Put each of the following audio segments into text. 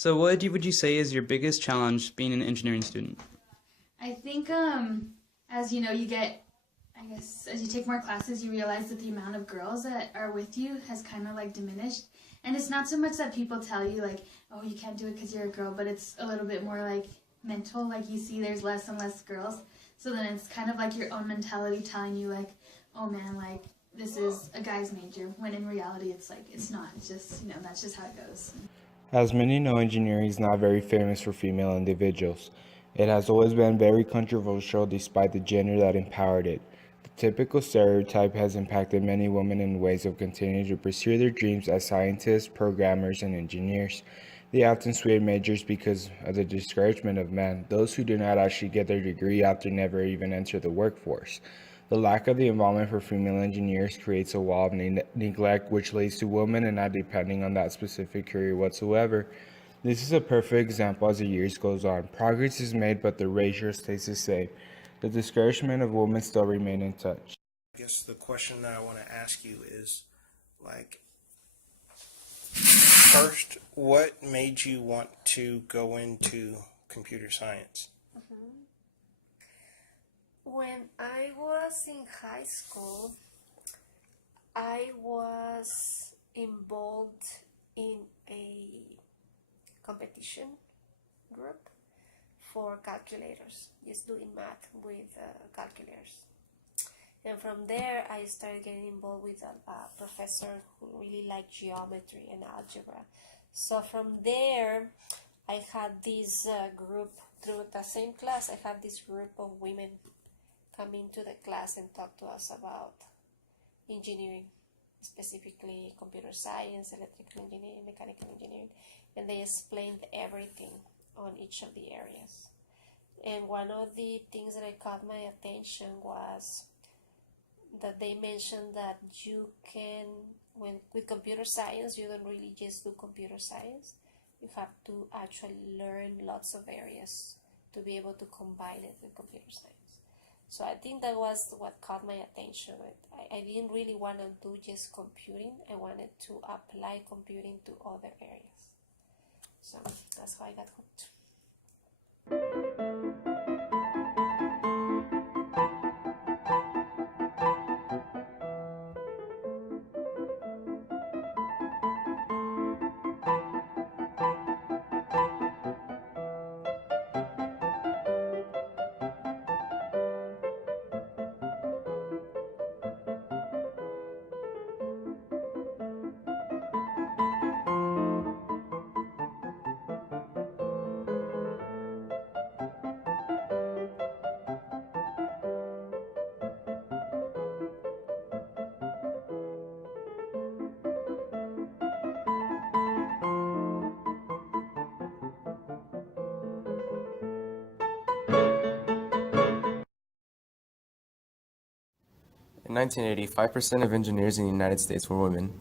So would you say is your biggest challenge being an engineering student? I think as you know, you get, I guess, as you take more classes, you realize that the amount of girls that are with you has kind of like diminished. And it's not so much that people tell you like, oh, you can't do it because you're a girl, but it's a little bit more like mental. Like you see there's less and less girls. So then it's kind of like your own mentality telling you like, oh man, like this is a guy's major. When in reality, it's like, it's not. It's just, that's just how it goes. As many know, engineering is not very famous for female individuals. It has always been very controversial despite the gender that empowered it. The typical stereotype has impacted many women in ways of continuing to pursue their dreams as scientists, programmers, and engineers. They often switch majors because of the discouragement of men, those who do not actually get their degree after never even enter the workforce. The lack of the involvement for female engineers creates a wall of neglect which leads to women and not depending on that specific career whatsoever. This is a perfect example as the years goes on. Progress is made, but the ratio stays the same. The discouragement of women still remain in touch. I guess the question that I want to ask you is, like, first, what made you want to go into computer science? When I was in high school, I was involved in a competition group for calculators, just doing math with calculators. And from there, I started getting involved with a professor who really liked geometry and algebra. So from there, I had this group, through the same class, I had this group of women come into the class and talk to us about engineering, specifically computer science, electrical engineering, mechanical engineering, and they explained everything on each of the areas. And one of the things that caught my attention was that they mentioned that you can, with computer science, you don't really just do computer science. You have to actually learn lots of areas to be able to combine it with computer science. So I think that was what caught my attention. I didn't really want to do just computing. I wanted to apply computing to other areas. So that's how I got hooked. In 1980, 5% of engineers in the United States were women,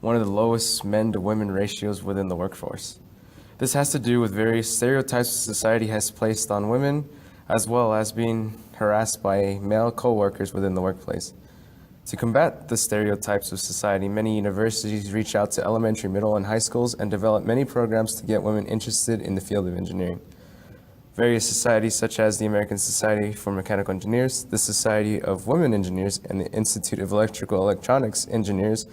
one of the lowest men-to-women ratios within the workforce. This has to do with various stereotypes society has placed on women, as well as being harassed by male co-workers within the workplace. To combat the stereotypes of society, many universities reach out to elementary, middle, and high schools and develop many programs to get women interested in the field of engineering. Various societies such as the American Society for Mechanical Engineers, the Society of Women Engineers, and the Institute of Electrical Electronics Engineers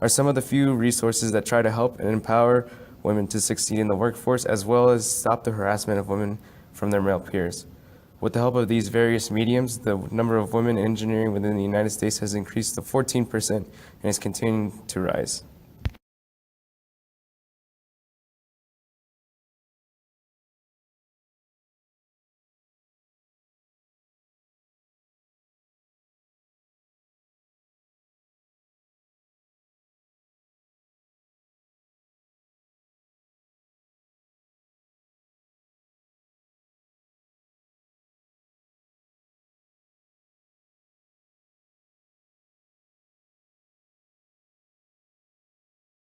are some of the few resources that try to help and empower women to succeed in the workforce, as well as stop the harassment of women from their male peers. With the help of these various mediums, the number of women in engineering within the United States has increased to 14% and is continuing to rise.